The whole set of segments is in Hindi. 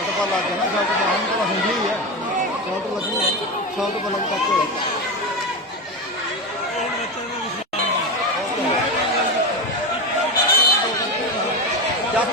शॉट पर लग गया ना, शॉट पर हम तो होंगी ही है, शॉट लगी है, शॉट पर लग तक क्या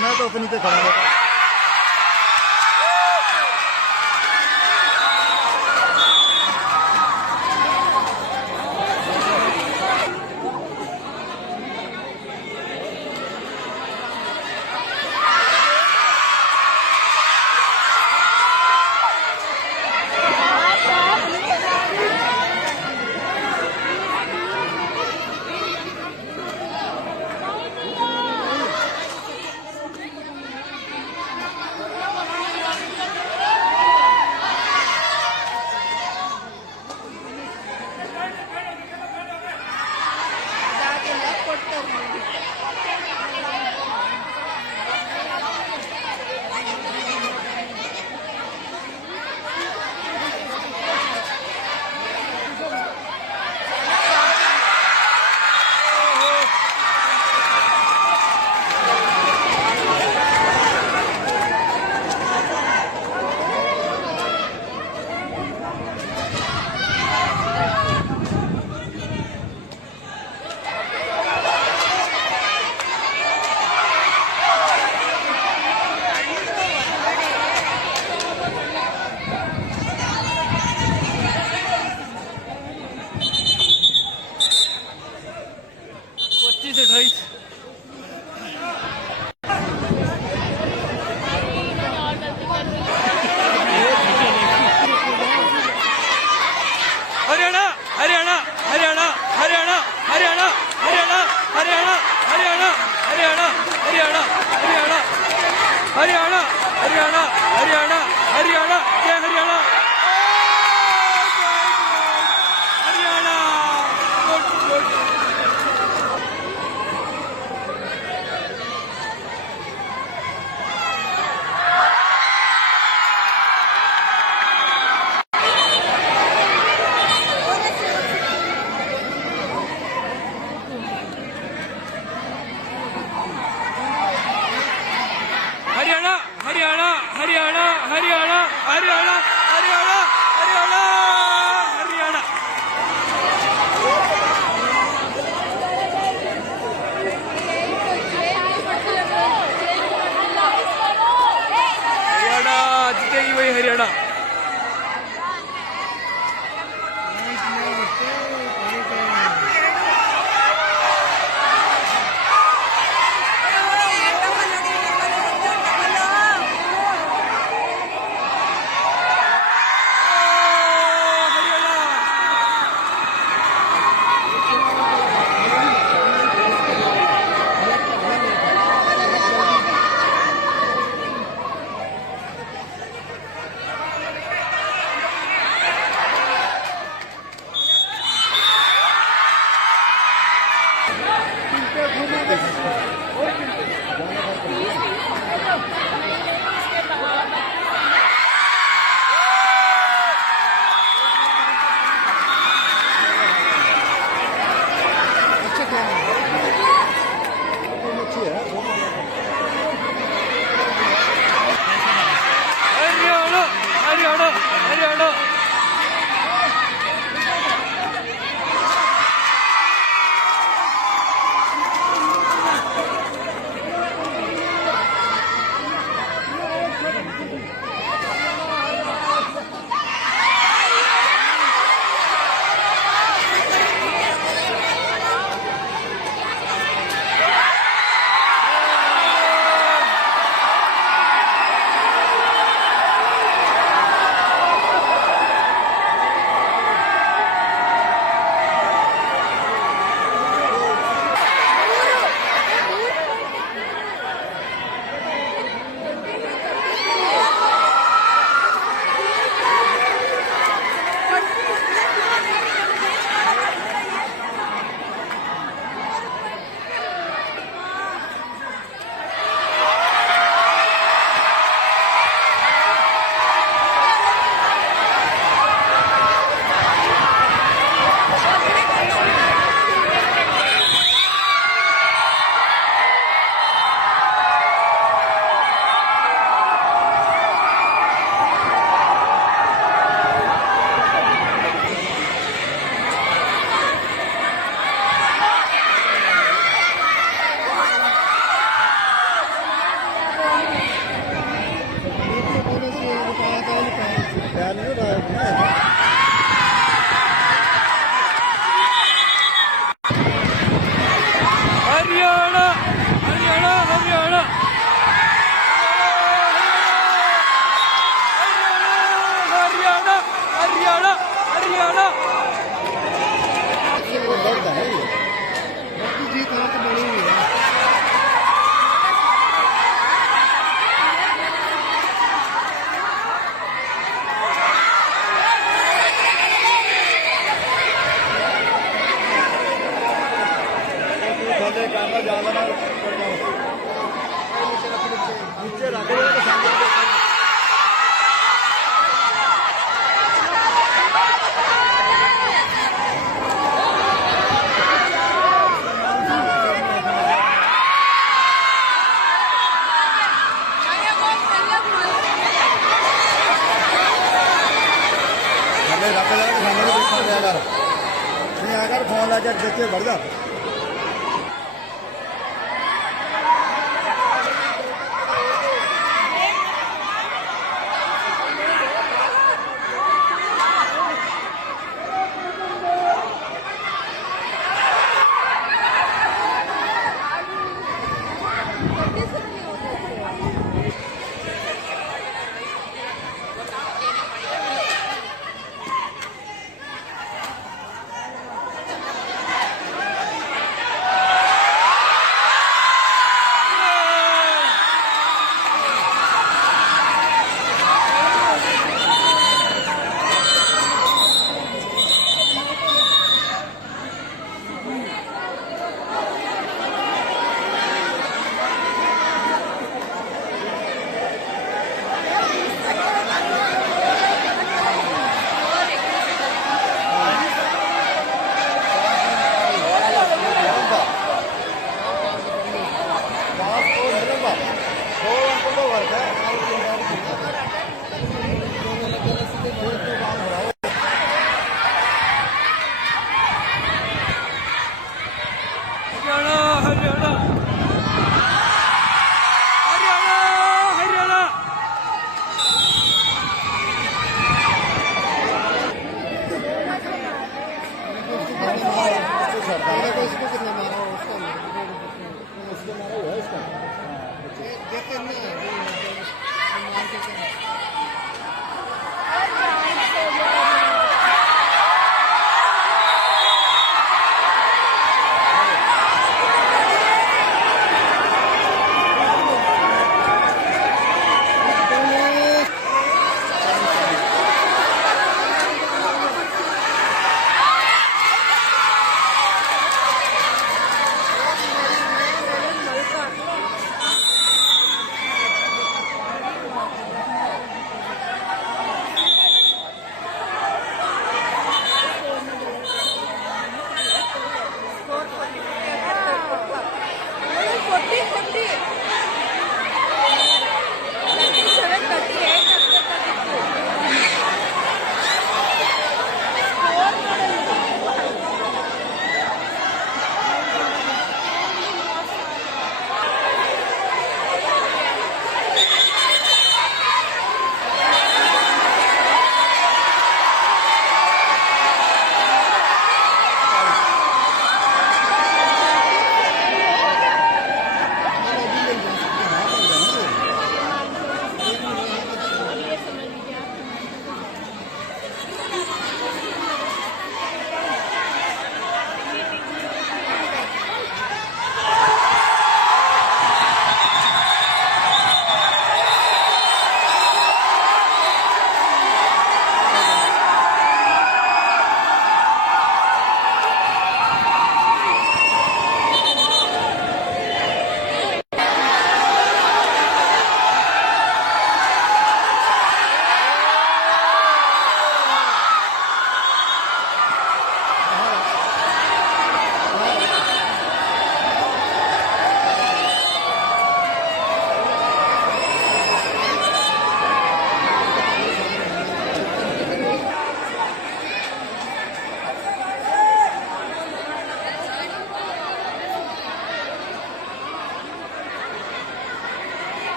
मैं तो अपनी पे खड़ा हूँ। हरियाणा हरियाणा हरियाणा जय हरियाणा हरियाणा गुड गुड हरियाणा हरियाणा हरियाणा हरियाणा हरियाणा हरियाणा हरियाणा हरियाणा हरियाणा जीतेगी वही हरियाणा हरियाणा हरियाणा हरियाणा हरियाणा हरियाणा हरियाणा हरियाणा हरियाणा हरियाणा जीत हाथ बड़ी हुई है। नीचे रख नहीं अगर फोन लगा देखिए बढ़ जा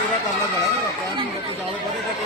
पूरा करना पड़ेगा, पूरा तो ज़्यादा पड़ेगा तो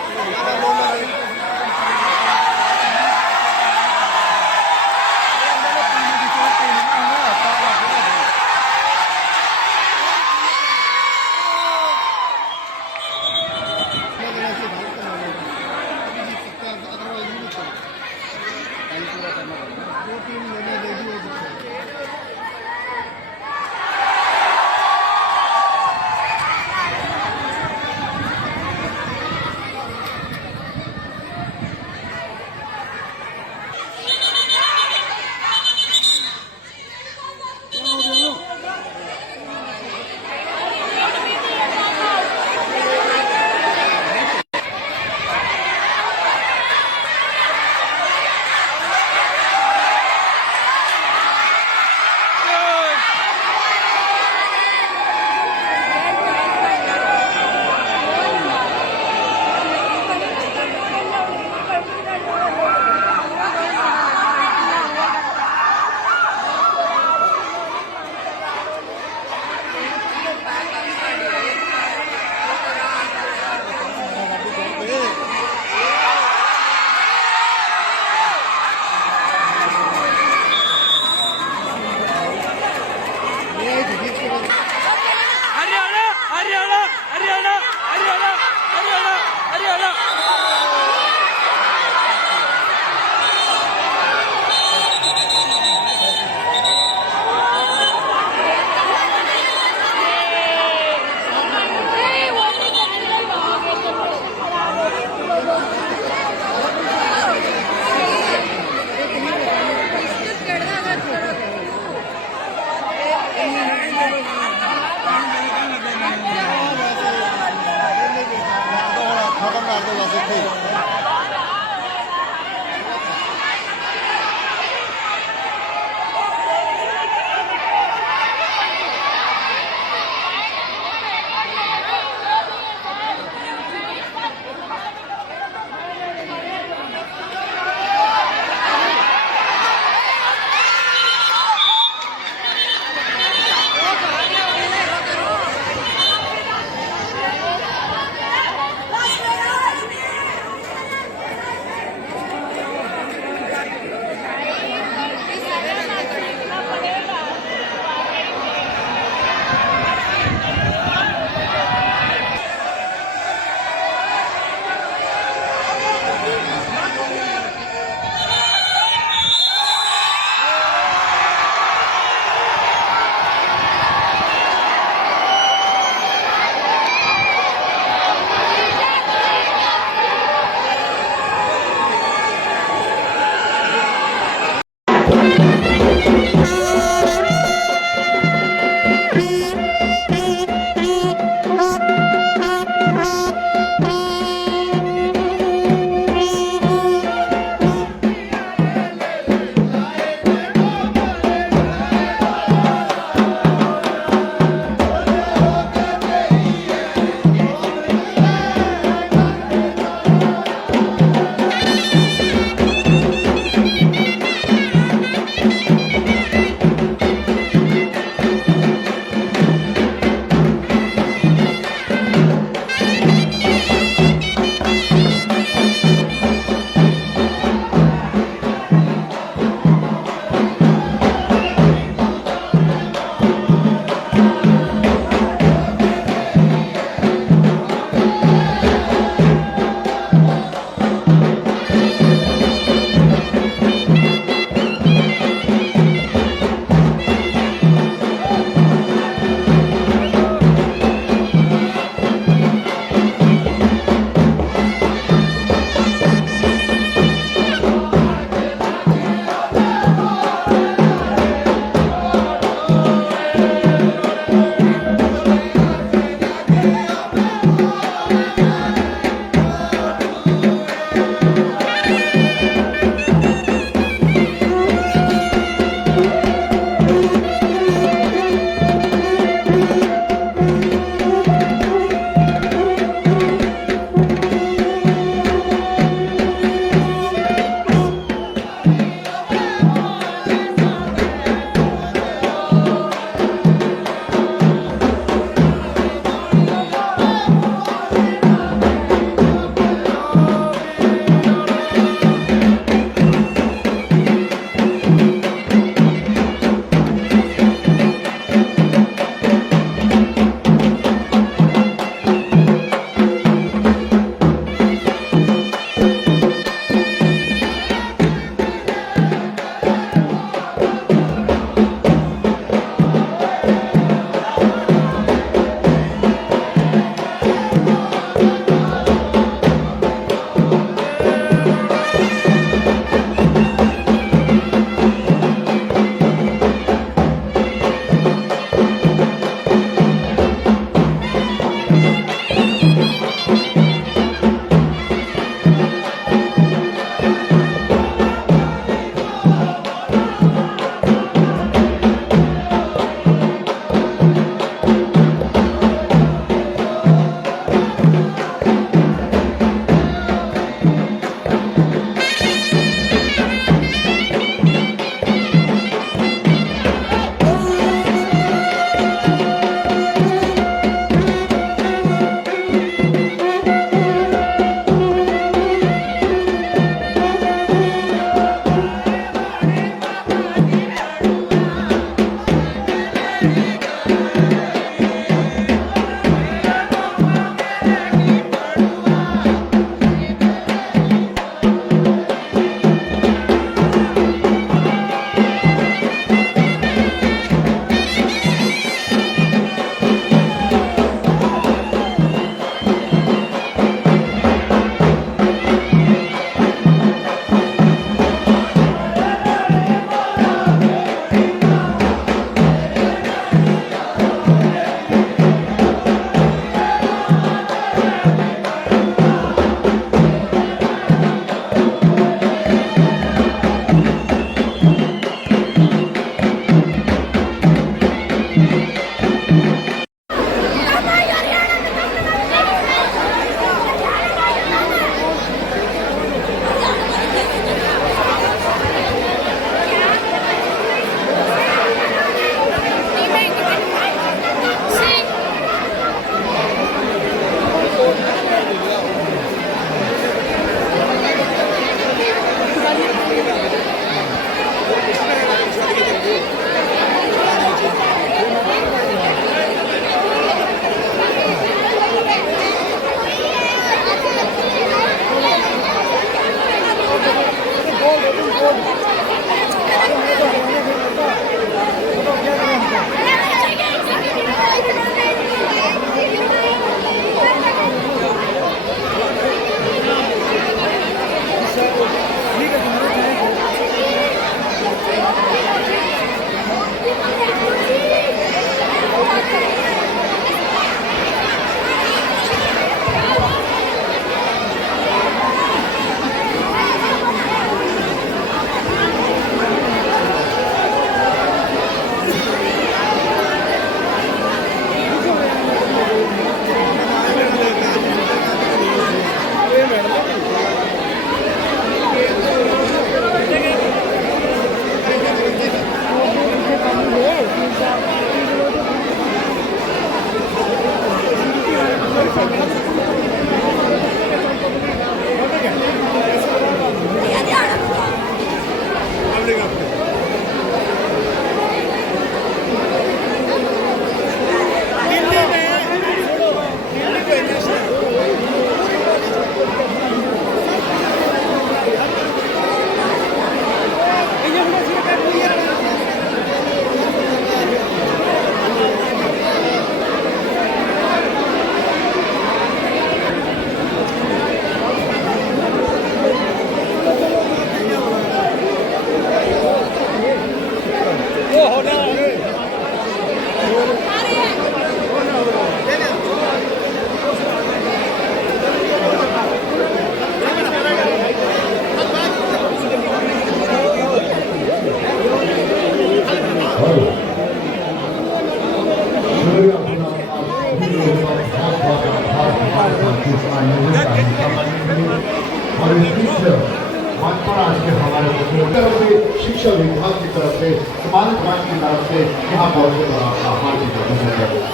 शिक्षा विभाग की तरफ से समाज की तरफ से यहाँ पहुंचे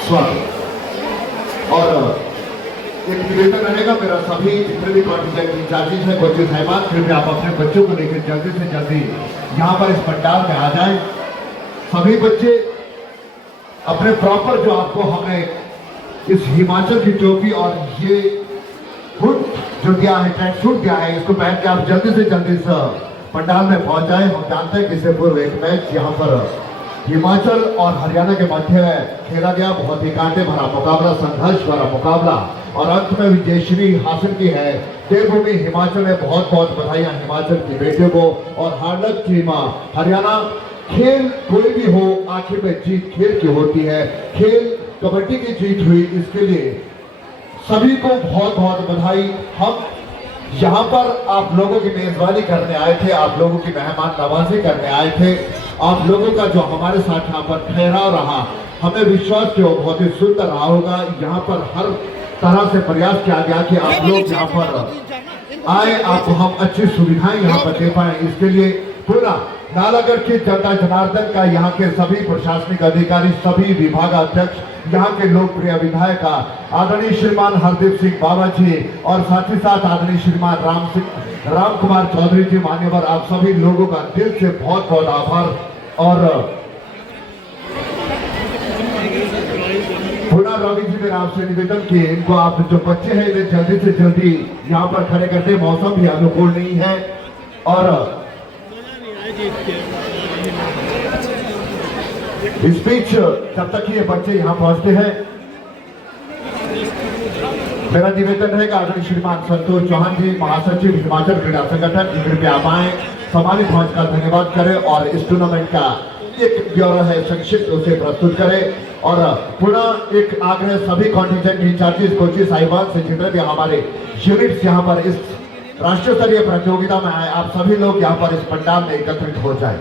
स्वागत और एक निवेदन रहेगा मेरा सभी जितने भी कॉन्टिजेंट इंचार्जेस हैं कोचिंग साहिबान कृपया आप अपने बच्चों को लेकर जल्दी से जल्दी यहाँ पर इस पंडाल में आ जाएं। सभी बच्चे अपने प्रॉपर जो आपको हमने इस हिमाचल की टोपी और ये हुड जो दिया है ट्रैक सूट दिया है इसको पहन के आप जल्दी से जल्दी पंडाल में पहुंच जाए। हम जानते हैं कि इससे पूर्व एक मैच यहाँ पर हिमाचल और हरियाणा के मध्य खेला गया, बहुत ही कांटे भरा मुकाबला, संघर्ष भरा मुकाबला और अंत में विजयश्री हासिल की है देवभूमि हिमाचल ने। बहुत बहुत बधाइयां हिमाचल की बेटियों को और हार्डवर्क टीम हरियाणा। खेल कोई भी हो आखिर में जीत खेल की होती है, खेल कबड्डी की जीत हुई, इसके लिए सभी को बहुत बहुत बधाई। हम यहाँ पर आप लोगों की मेजबानी करने आए थे, आप लोगों की मेहमान नवाजी करने आए थे। आप लोगों का जो हमारे साथ यहाँ पर ठहराव रहा, हमें विश्वास कि वो बहुत ही सुंदर रहा होगा। यहाँ पर हर तरह से प्रयास किया गया कि आप लोग यहाँ पर आए, आपको हम अच्छी सुविधाएं यहाँ पर दे पाए। इसके लिए पूरा नालागढ़ की जनता जनार्दन का, यहाँ के सभी प्रशासनिक अधिकारी, सभी विभागाध्यक्ष, यहाँ के लोकप्रिय विधायक आदरणीय श्रीमान हरदीप सिंह बाबा जी और साथ ही साथ आदरणीय श्रीमान राम कुमार चौधरी जी, मान्यवर, आप सभी लोगों का दिल से बहुत बहुत आभार। और पुनः रवि जी मेरा आपसे निवेदन किए, इनको आप जो बच्चे हैं इन्हें जल्दी से जल्दी यहाँ पर खड़े करते, मौसम भी अनुकूल नहीं है। और इस बीच जब तक ये बच्चे यहाँ पहुंचते हैं, मेरा निवेदन रहेगा आदरणीय श्रीमान संतोष चौहान जी, महासचिव हिमाचल क्रीड़ा संगठन, कृपया आप आए, समाधि पहुंच का धन्यवाद करें और इस टूर्नामेंट का एक ब्यौरा है संक्षिप्त उसे प्रस्तुत करें। और पुनः एक आग्रह सभी कॉन्टिजेंट इंचार्जेस कोचिंग साहिबान से, जितने भी हमारे यूनिट्स यहाँ पर इस राष्ट्रीय स्तरीय प्रतियोगिता में आए, आप सभी लोग यहाँ पर इस पंडाल में एकत्रित हो जाए।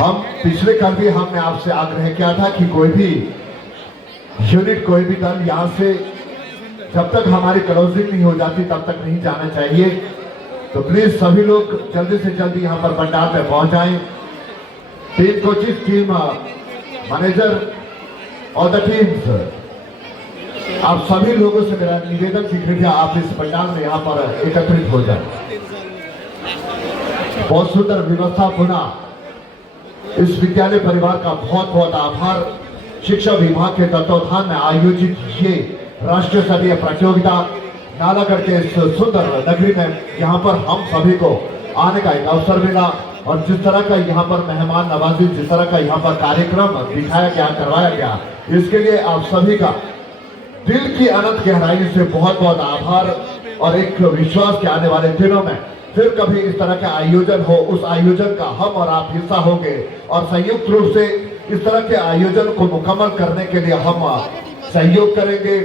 हम पिछले कल भी हमने आपसे आग्रह किया था कि कोई भी यूनिट, कोई भी दल यहाँ से जब तक हमारी क्लोजिंग नहीं हो जाती तब तक नहीं जाना चाहिए। तो प्लीज सभी लोग जल्दी से जल्दी यहाँ पर पंडाल में पहुंच जाएं। टीम कोचिंग, टीम मैनेजर और द टीम्स, आप सभी लोगों से मेरा निवेदन की कृपया आप इस पंडाल में यहाँ पर एकत्रित हो जाए। बहुत सुंदर व्यवस्था, पुनः इस विद्यालय परिवार का बहुत बहुत आभार। शिक्षा विभाग के तत्वावधान में आयोजित ये राष्ट्रीय स्तरीय प्रतियोगिता नालागढ़ के इस सुंदर नगरी में यहाँ पर हम सभी को आने का एक अवसर मिला और जिस तरह का यहाँ पर मेहमान नवाजी, जिस तरह का यहाँ पर कार्यक्रम दिखाया गया, करवाया गया, इसके लिए आप सभी का दिल की अनंत गहराई से बहुत बहुत आभार और एक विश्वास के आने वाले दिनों में फिर कभी इस तरह का आयोजन हो, उस आयोजन का हम और आप हिस्सा होंगे और संयुक्त रूप से इस तरह के आयोजन को मुकम्मल करने के लिए हम सहयोग करेंगे।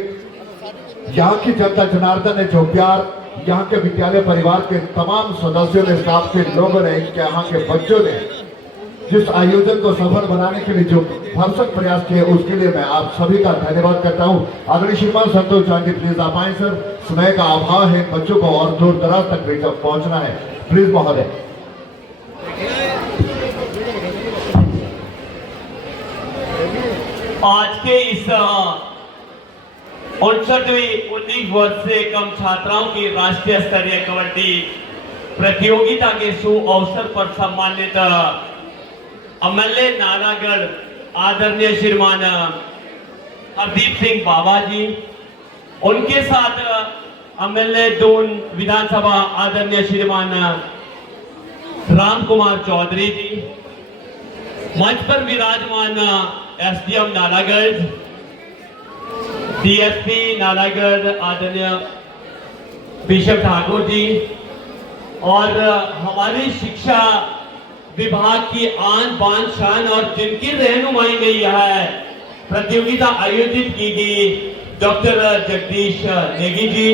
यहाँ की जनता जनार्दन ने जो प्यार, यहाँ के विद्यालय परिवार के तमाम सदस्यों ने, स्टाफ के लोगों ने, यहाँ के बच्चों ने जिस आयोजन को सफल बनाने के लिए जो भरसक प्रयास किए, उसके लिए मैं आप सभी का धन्यवाद करता हूँ। आदरणीय श्रीमान संतोष चांदी, प्लीज आप आए सर। समय का अभाव है, बच्चों को और दूर दराज तक भी पहुंचना है, प्लीज महोदय। आज के इस 19 वर्ष से कम छात्राओं की राष्ट्रीय स्तरीय कबड्डी प्रतियोगिता के शुभ अवसर पर सम्मानित एमएलए नालागढ़ आदरणीय श्रीमान हरदीप सिंह बाबा जी, उनके साथ एमएलए दून विधानसभा आदरणीय श्रीमान राम कुमार चौधरी जी, मंच पर विराजमान एसडीएम नालागढ़, डीएसपी नालागढ़ आदरणीय बिशप ठाकुर जी और हमारी शिक्षा विभाग की आन बान शान और जिनकी रहनुमाई में यह प्रतियोगिता आयोजित की गई डॉक्टर जगदीश नेगी जी,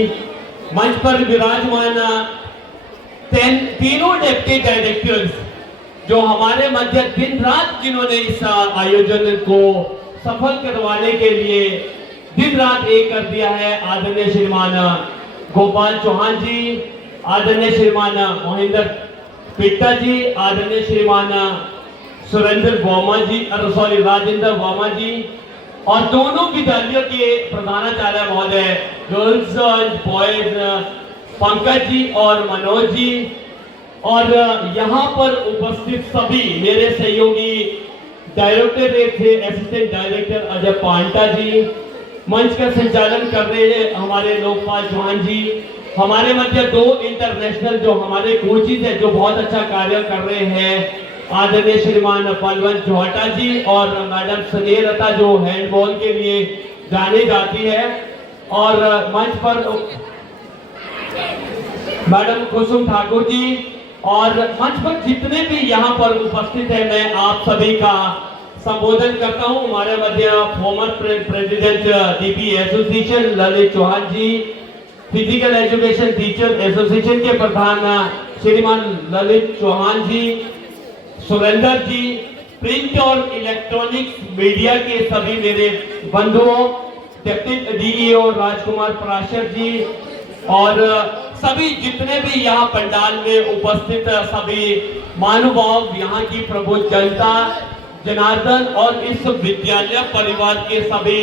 मंच पर विराजमान तीनों डिप्टी डायरेक्टर्स जो हमारे मध्य दिन रात जिन्होंने इस आयोजन को सफल करवाने के लिए दिन रात एक कर दिया है, आदरणीय श्रीमान गोपाल चौहान जी, आदरणीय श्रीमान मोहिंदर पिट्टा जी, आदरणीय श्रीमान सुरेंद्र वर्मा जी, राजेंद्र वर्मा जी और दोनों विद्यालयों के प्रधानाचार्य महोदय, girls and boys Pankaj ji और मनोज जी और यहाँ पर उपस्थित सभी मेरे सहयोगी डायरेक्टर थे, असिस्टेंट डायरेक्टर अजय पांटा जी, मंच का संचालन कर रहे हैं हमारे लोकपाल चौहान जी, हमारे मध्य दो इंटरनेशनल जो हमारे कोचिज है जो बहुत अच्छा कार्य कर रहे हैं, आदरणीय श्रीमान पलवंत जोहटा जी और मैडम स्नेहलता जो हैंडबॉल के लिए जाने जाती है और मंच पर मैडम कुसुम ठाकुर जी और मंच पर जितने भी यहाँ पर उपस्थित है, मैं आप सभी का संबोधन करता हूँ। हमारे मध्य former president DP association Lalit Chauhan ji, physical education teacher association के प्रधान श्रीमान ललित चौहान जी, सुरेंद्र जी, प्रिंट और इलेक्ट्रॉनिक्स मीडिया के सभी मेरे बंधुओं, डिप्टी डीईओ राजकुमार पराशर जी और सभी जितने भी यहाँ पंडाल में उपस्थित सभी महानुभाव, यहाँ की प्रबुद्ध जनता जनार्दन और इस विद्यालय परिवार के सभी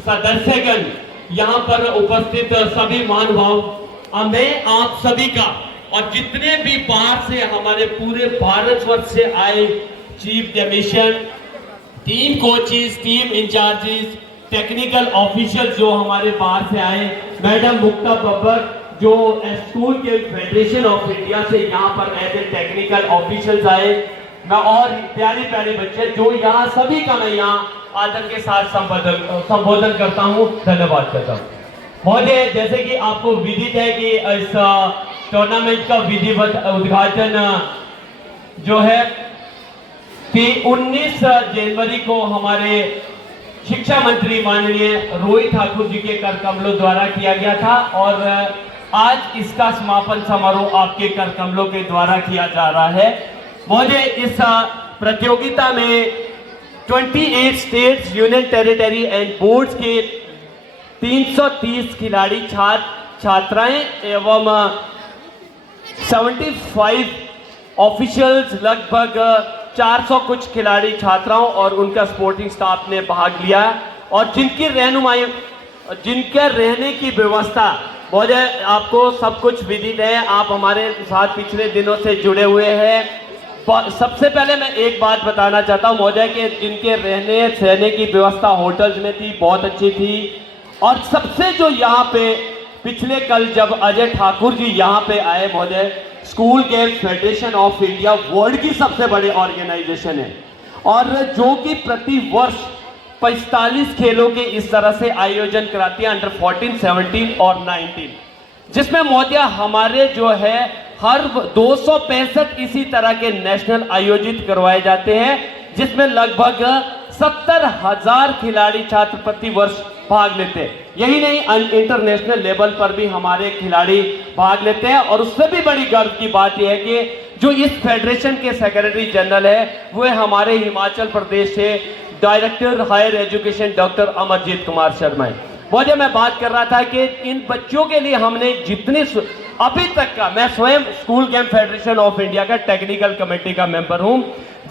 सदस्यगण, यहाँ पर उपस्थित सभी महानुभाव, मैं आप सभी का और जितने भी बाहर से हमारे पूरे भारतवर्ष से आए chief commissioner, team coaches, team incharges, technical official जो हमारे बाहर से आए, मैडम मुक्ता बब्बर जो स्कूल के फेडरेशन ऑफ इंडिया से यहाँ पर एज ए टेक्निकल ऑफिशियल्स आए, मैं और प्यारे प्यारे बच्चे जो यहाँ सभी का मैं यहाँ आदर के साथ संबोधन करता हूँ, धन्यवाद करता हूँ। महोदय, जैसे कि आपको विदित है कि इस टूर्नामेंट का विधिवत उद्घाटन जो है कि 19 जनवरी को हमारे शिक्षा मंत्री माननीय रोहित ठाकुर जी के कर कमलों द्वारा किया गया था और आज इसका समापन समारोह आपके कर कमलों के द्वारा किया जा रहा है। महोदय, इस प्रतियोगिता में 28 states, union territory and boards के 330 खिलाड़ी छात्राएं एवं 75 ऑफिशियल्स, लगभग 400 कुछ खिलाड़ी छात्राओं और उनका स्पोर्टिंग स्टाफ ने भाग लिया और जिनकी रहनुमाई, जिनके रहने की व्यवस्था, महोदय आपको सब कुछ विदित है, आप हमारे साथ पिछले दिनों से जुड़े हुए हैं। सबसे पहले मैं एक बात बताना चाहता हूं महोदय कि जिनके रहने सहने की व्यवस्था होटल्स में थी, बहुत अच्छी थी और सबसे जो यहाँ पे पिछले कल जब अजय ठाकुर जी यहाँ पे आए महोदय, school games federation of India world की सबसे बड़ी ऑर्गेनाइजेशन है और जो कि प्रति वर्ष 45 खेलों के इस तरह से आयोजन कराती है अंडर 14, 17 और 19, जिसमें महोदय हमारे जो है हर 265 इसी तरह के नेशनल आयोजित करवाए जाते हैं, जिसमें लगभग 70,000 खिलाड़ी छात्र प्रति वर्ष भाग लेते हैं। यही नहीं, इंटरनेशनल लेवल पर भी हमारे खिलाड़ी भाग लेते हैं और उससे भी बड़ी गर्व की बात यह है कि जो इस फेडरेशन के सेक्रेटरी जनरल है वो हमारे हिमाचल प्रदेश से director higher education doctor Amarjeet Kumar Sharma है। महोदय मैं बात कर रहा था कि इन बच्चों के लिए हमने जितनी अभी तक का, मैं स्वयं school game federation of India का टेक्निकल कमेटी का मेंबर हूं,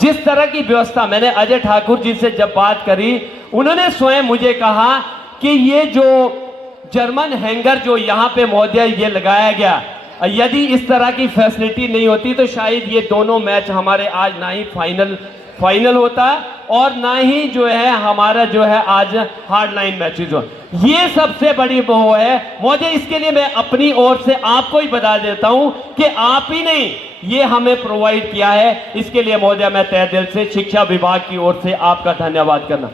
जिस तरह की व्यवस्था मैंने अजय ठाकुर जी से जब बात करी, उन्होंने स्वयं मुझे कहा कि ये जो जर्मन हैंगर जो यहाँ पे महोदय ये लगाया गया, यदि इस तरह की फैसिलिटी नहीं होती तो शायद ये दोनों मैच हमारे आज ना ही फाइनल होता और ना ही जो है हमारा जो है आज हार्ड लाइन मैचेज हो। ये सबसे बड़ी वो है मुझे, इसके लिए मैं अपनी ओर से आपको ही बता देता हूं कि आप ही नहीं ये हमें प्रोवाइड किया है। इसके लिए महोदय मैं तहे दिल से शिक्षा विभाग की ओर से आपका धन्यवाद करना।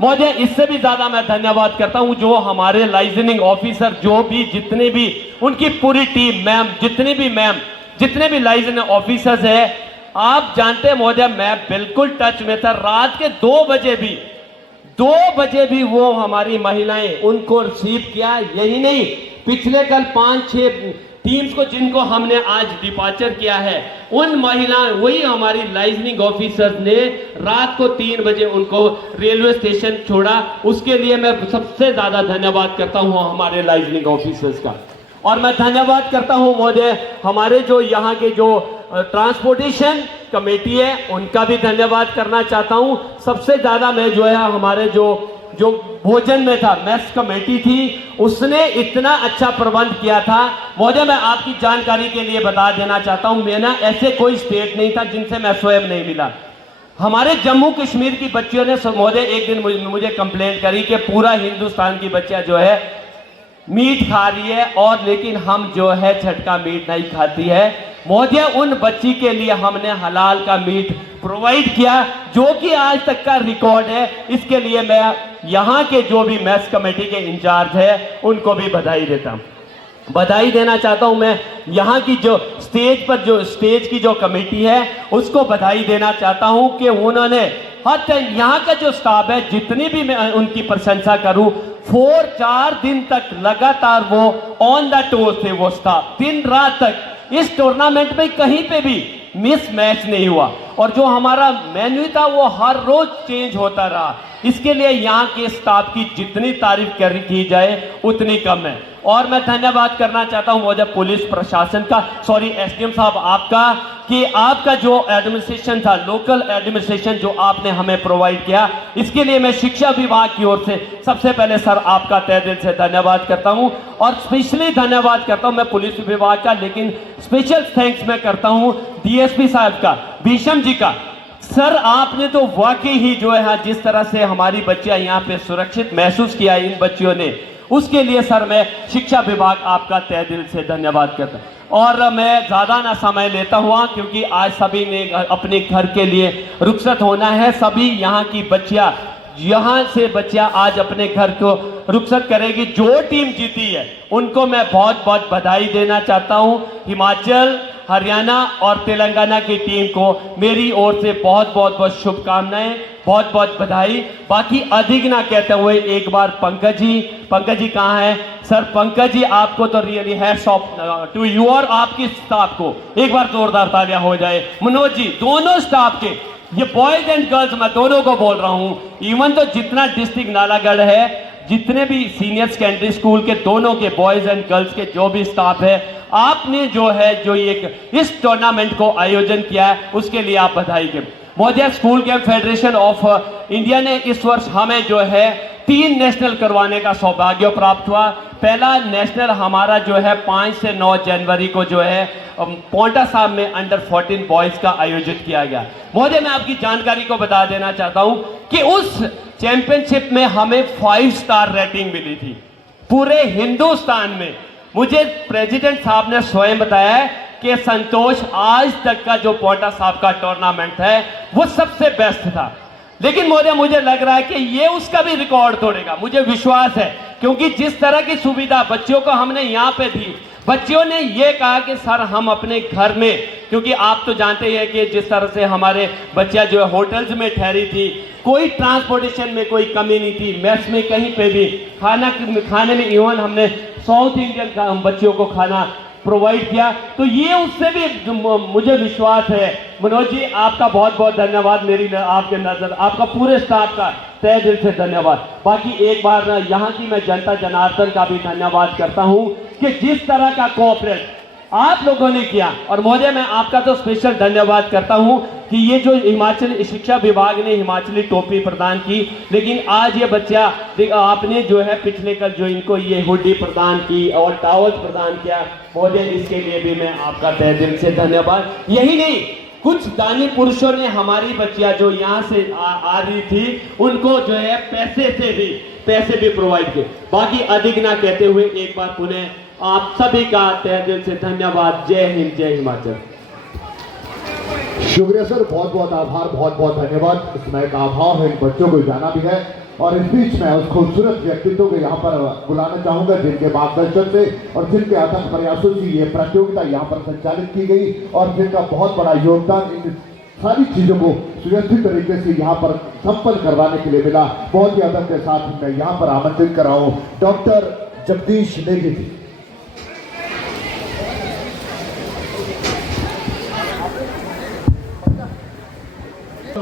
महोदय इससे भी ज्यादा मैं धन्यवाद करता हूं जो हमारे लाइसेंसिंग ऑफिसर, जो भी जितने भी उनकी पूरी टीम, जितने भी लाइसेंसिंग ऑफिसर्स है, आप जानते हैं महोदय मैं बिल्कुल टच में था। रात के 2 बजे भी वो हमारी महिलाएं उनको रिसीव किया। यही नहीं, पिछले कल 5-6 टीम्स को जिनको हमने आज डिपार्चर किया है, उन महिलाएं वही हमारी लाइसेंसिंग ऑफिसर्स ने रात को 3 बजे उनको रेलवे स्टेशन छोड़ा। उसके लिए मैं सबसे ज्यादा धन्यवाद करता हूं हमारे लाइसेंसिंग ऑफिसर्स का। और मैं धन्यवाद करता हूं महोदय हमारे जो यहाँ के जो ट्रांसपोर्टेशन कमेटी है उनका भी धन्यवाद करना चाहता हूं। सबसे ज्यादा मैं जो है हमारे जो भोजन में था, मेस कमेटी थी, उसने इतना अच्छा प्रबंध किया था। महोदय मैं आपकी जानकारी के लिए बता देना चाहता हूं, मैं ना ऐसे कोई स्टेट नहीं था जिनसे मैं स्वयं नहीं मिला। हमारे जम्मू कश्मीर की बच्चियों ने महोदय एक दिन मुझे कंप्लेंट करी कि पूरा हिंदुस्तान की बच्चियां जो है मीट खा रही है और लेकिन हम जो है झटका मीट नहीं खाती है। महोदय उन बच्ची के लिए हमने हलाल का मीट प्रोवाइड किया जो कि आज तक का रिकॉर्ड है। इसके लिए मैं यहाँ के जो भी मैस कमेटी के इंचार्ज है उनको भी बधाई देना चाहता हूं। मैं यहाँ की जो स्टेज की जो कमेटी है उसको बधाई देना चाहता हूं कि उन्होंने हर टाइम यहाँ का जो स्टाफ है, जितनी भी मैं उनकी प्रशंसा करूं, 4-4 दिन तक लगातार वो ऑन द टोज थे। वो स्टाफ दिन रात तक इस टूर्नामेंट में कहीं पे भी मिस मैच नहीं हुआ और जो हमारा मेन्यू था वो हर रोज चेंज होता रहा। इसके लिए यहाँ के स्टाफ की जितनी तारीफ की जाए उतनी कम है। और मैं धन्यवाद करना चाहता हूं महोदय पुलिस प्रशासन का, एसडीएम साहब आपका, कि आपका जो एडमिनिस्ट्रेशन था, लोकल एडमिनिस्ट्रेशन जो आपने हमें प्रोवाइड किया, इसके लिए मैं शिक्षा विभाग की ओर से सबसे पहले सर आपका तहे दिल से धन्यवाद करता हूं। और स्पेशली धन्यवाद करता हूं मैं पुलिस विभाग का, लेकिन स्पेशल थैंक्स मैं करता हूं डीएसपी साहब का, भीषम जी का। सर आपने तो वाकई ही जो है जिस तरह से हमारी बच्चियां यहाँ पे सुरक्षित महसूस किया इन बच्चियों ने, उसके लिए सर मैं शिक्षा विभाग आपका तहे दिल से धन्यवाद करता हूं। और मैं ज़्यादा ना समय लेता हुआ, क्योंकि आज सभी ने अपने घर के लिए रुखसत होना है। सभी यहाँ की बच्चियां, यहाँ से बच्चियां आज अपने घर को रुखसत करेगी। जो टीम जीती है उनको मैं बहुत बहुत बधाई देना चाहता हूँ। हिमाचल, हरियाणा और तेलंगाना की टीम को मेरी ओर से बहुत बहुत शुभकामनाएं, बहुत बहुत बधाई। बाकी अधिक ना कहते हुए एक बार पंकज जी कहाँ हैं? सर पंकज जी आपको तो really hats off to you और आपकी स्टाफ को एक बार जोरदार तालियां हो जाए। मनोज जी, दोनों स्टाफ के, ये बॉयज एंड गर्ल्स मैं दोनों को बोल रहा हूँ, इवन तो जितना डिस्ट्रिक्ट नालागढ़ है, जितने भी सीनियर सेकेंडरी स्कूल के दोनों के बॉयज एंड गर्ल्स के जो भी स्टाफ है, आपने जो है जो इस टूर्नामेंट को आयोजन किया है उसके लिए आप बधाई के। महोदय school game federation of India ने इस वर्ष हमें जो है 3 नेशनल करवाने का सौभाग्य प्राप्त हुआ। पहला नेशनल हमारा जो है 5 से 9 जनवरी को जो है पोंटा साहब में अंडर 14 बॉयज का आयोजित किया गया। महोदय मैं आपकी जानकारी को बता देना चाहता हूं कि उस चैंपियनशिप में हमें 5 स्टार रेटिंग मिली थी। पूरे हिंदुस्तान में। मुझे प्रेसिडेंट साहब ने स्वयं बताया है कि संतोष आज तक का जो पोंटा साहब का टूर्नामेंट है वो सबसे बेस्ट था, लेकिन मुझे लग रहा है कि ये उसका भी रिकॉर्ड तोड़ेगा, मुझे विश्वास है। क्योंकि जिस तरह की सुविधा बच्चों को हमने यहाँ पे दी, बच्चों ने ये कहा कि सर हम अपने घर में, क्योंकि आप तो जानते ही हैं कि जिस तरह से हमारे बच्चियां जो है होटल्स में ठहरी थी, कोई ट्रांसपोर्टेशन में कोई कमी नहीं थी, मेस में कहीं पे भी खाने में इवन हमने साउथ इंडियन बच्चियों को खाना प्रोवाइड किया। तो ये उससे भी मुझे विश्वास है। मनोज जी आपका बहुत बहुत धन्यवाद, आपके नजर आपका पूरे स्टाफ का तहे दिल से धन्यवाद। बाकी एक बार यहाँ की मैं जनता जनार्दन का भी धन्यवाद करता हूँ कि जिस तरह का कोऑपरेट आप लोगों ने किया, और महोदय मैं आपका तो स्पेशल धन्यवाद करता हूं कि ये जो हिमाचल शिक्षा विभाग ने हिमाचली टोपी प्रदान की, लेकिन आज ये बच्चा आपने जो है पिछले कल जो इनको ये हुडी प्रदान की और टावल्स प्रदान किया, महोदय इसके लिए भी मैं आपका तहे दिल से धन्यवाद। यही नहीं, कुछ दानी पुरुषों ने हमारी बच्चियां जो यहाँ से आ रही थी उनको जो है पैसे भी प्रोवाइड किए। बाकी अधिक ना कहते हुए एक बार पुनः आप सभी का तहे दिल से धन्यवाद। जय हिंद, जय हिमाचल। शुक्रिया सर, बहुत बहुत आभार, बहुत बहुत धन्यवाद। इसमें एक अभाव है, इन बच्चों को जाना भी है, और इस बीच में उस खूबसूरत व्यक्तित्व को यहाँ पर बुलाना चाहूंगा जिनके मार्गदर्शन से और जिनके अथक प्रयासों से ये प्रतियोगिता यहाँ पर संचालित की गई, और जिनका बहुत बड़ा योगदान इन सारी चीजों को सुव्यवस्थित तरीके से यहाँ पर संपन्न करवाने के लिए मिला। बहुत ही अदब के साथ मैं यहाँ पर आमंत्रित कर रहा हूँ डॉक्टर जगदीश नेगी जी।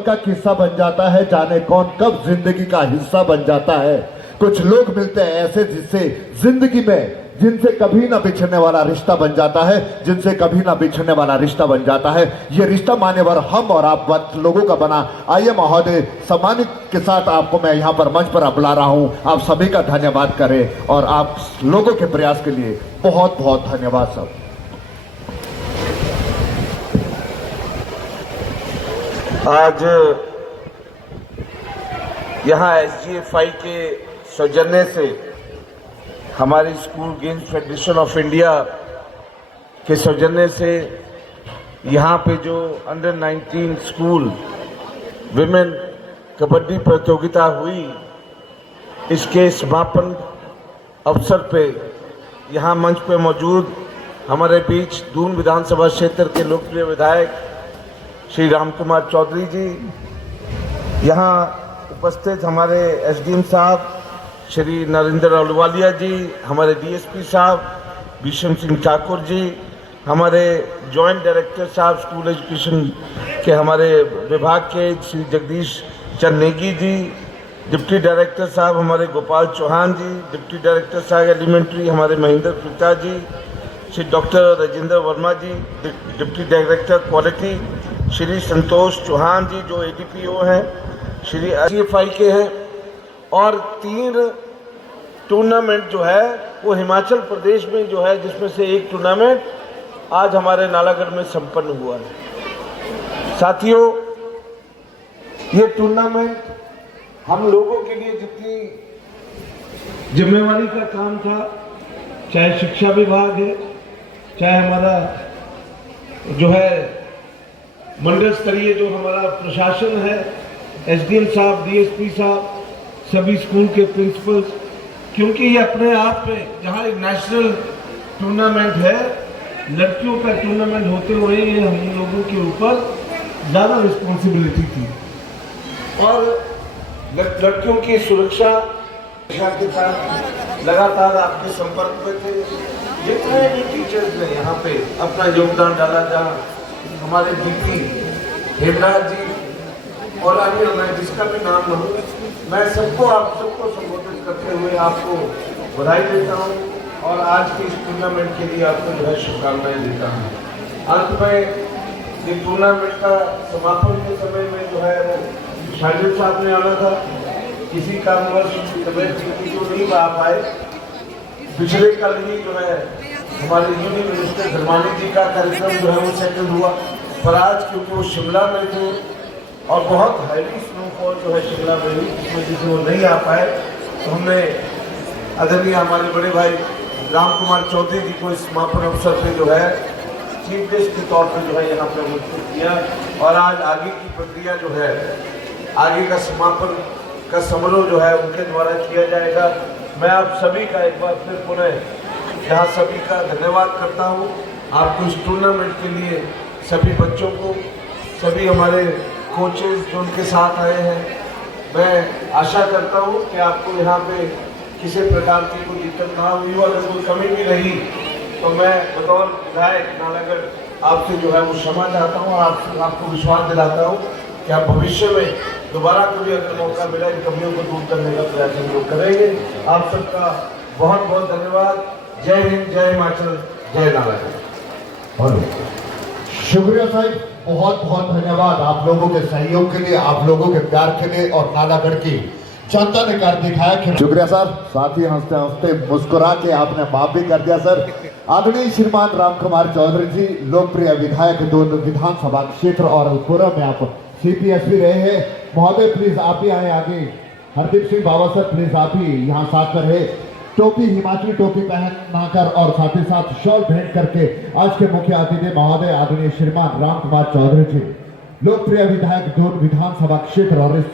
का किस्सा बन जाता है, जाने कौन कब जिंदगी का हिस्सा बन जाता है। कुछ लोग मिलते हैं ऐसे जिससे जिंदगी में जिनसे कभी ना बिछड़ने वाला रिश्ता बन जाता है, जिनसे कभी ना बिछड़ने वाला रिश्ता बन जाता है। ये रिश्ता मान्यवर हम और आप लोगों का बना। आइए महोदय, सम्मानित के साथ आपको मैं यहाँ पर मंच पर बुला रहा हूँ। आप सभी का धन्यवाद करें और आप लोगों के प्रयास के लिए बहुत बहुत धन्यवाद सब। आज यहाँ SGFI के सौजन्य से हमारी school games federation of India के सौजन्य से यहाँ पे जो अंडर 19 स्कूल विमेन कबड्डी प्रतियोगिता हुई, इसके समापन अवसर पे यहाँ मंच पे मौजूद हमारे बीच दून विधानसभा क्षेत्र के लोकप्रिय विधायक श्री राम कुमार चौधरी जी, यहाँ उपस्थित हमारे SDM साहब श्री नरेंद्र अहलूवालिया जी, हमारे DSP साहब भीषम सिंह ठाकुर जी, हमारे जॉइंट डायरेक्टर साहब स्कूल एजुकेशन के हमारे विभाग के श्री जगदीश चंद नेगी जी, डिप्टी डायरेक्टर साहब हमारे गोपाल चौहान जी, डिप्टी डायरेक्टर साहब एलिमेंट्री हमारे महेंद्र पिता जी, श्री डॉक्टर राजेंद्र वर्मा जी, deputy director quality Shri Santosh Chauhan जी जो ADPO हैं, श्री SGFI के हैं, और 3 टूर्नामेंट जो है वो हिमाचल प्रदेश में जो है, जिसमें से एक टूर्नामेंट आज हमारे नालागढ़ में संपन्न हुआ है। साथियों, ये टूर्नामेंट हम लोगों के लिए जितनी जिम्मेवारी का काम था, चाहे शिक्षा विभाग है, चाहे हमारा जो है मंडल स्तरीय जो हमारा प्रशासन है, SDM साहब, DSP साहब, सभी स्कूल के प्रिंसिपल्स, क्योंकि ये अपने आप में जहाँ एक नेशनल टूर्नामेंट है, लड़कियों का टूर्नामेंट होते हुए ये हम लोगों के ऊपर ज़्यादा रिस्पॉन्सिबिलिटी थी, और लड़कियों की सुरक्षा के साथ लगातार आपके संपर्क में थे। जितने भी टीचर्स ने यहाँ पे अपना योगदान डाला, जहाँ हमारे DP हेमराज जी और अन्य, मैं जिसका भी नाम लूँ, मैं सबको आप सबको संबोधित करते हुए आपको बधाई देता हूँ और आज के इस टूर्नामेंट के लिए आपको जो है शुभकामनाएं देता हूँ। अंत में ये टूर्नामेंट का समापन के समय में जो है वो शाहिद साहब ने आना था, किसी कारणवश तबियत की तो नहीं आ पाए। पिछले कल ही जो है हमारे यूनियन मिनिस्टर धर्मानी जी का कार्यक्रम जो है वो सेटल हुआ, पर आज क्योंकि वो शिमला में थे और बहुत हैवी स्नोफॉल जो है शिमला में हुई, जिसमें जिसे वो नहीं आ पाए, तो हमने आदरणीय हमारे बड़े भाई राम कुमार चौधरी जी को इस समापन अवसर पे जो है चीफ गेस्ट के तौर पर जो है यहाँ पे उपस्थित किया और आज आगे की प्रक्रिया जो है आगे का समापन का समारोह जो है उनके द्वारा किया जाएगा। मैं आप सभी का एक बार फिर पुनः यहाँ सभी का धन्यवाद करता हूँ। आपको इस टूर्नामेंट के लिए सभी बच्चों को, सभी हमारे कोचेज जो उनके साथ आए हैं, मैं आशा करता हूँ कि आपको यहाँ पे किसी प्रकार की कोई दिक्कत ना हुई हो। अगर कोई कमी भी रही तो मैं बतौर विधायक नालागढ़ आपसे जो है वो क्षमा चाहता हूँ और आपको विश्वास दिलाता हूँ कि आप भविष्य में दोबारा कभी अगर मौका मिला इन कमियों को दूर करने का प्रयास हम लोग करेंगे। आप सबका बहुत बहुत धन्यवाद। जय हिंद, जय हिमाचल, जय नालागढ़। शुक्रिया साहब, बहुत बहुत धन्यवाद आप लोगों के सहयोग के लिए, आप लोगों के प्यार के लिए और नालागढ़ की जनता ने कर दिखाया कि शुक्रिया सर। साथ ही हंसते हंसते मुस्कुरा के आपने माफ भी कर दिया सर। आदरणीय श्रीमान राम कुमार चौधरी जी, लोकप्रिय विधायक दोनों विधानसभा क्षेत्र और पूर्व में आप CPSP रहे हैं। महोदय प्लीज आप भी आए आगे। हरदीप सिंह बाबा सर प्लीज आप भी यहाँ साथ में रहे। टोपी, हिमाचली टोपी पहना कर और साथ ही साथ शॉल भेंट करके आज के मुख्य अतिथि महोदय आदरणीय श्रीमान राम कुमार चौधरी जी, लोकप्रिय विधायक दून विधानसभा क्षेत्र और इस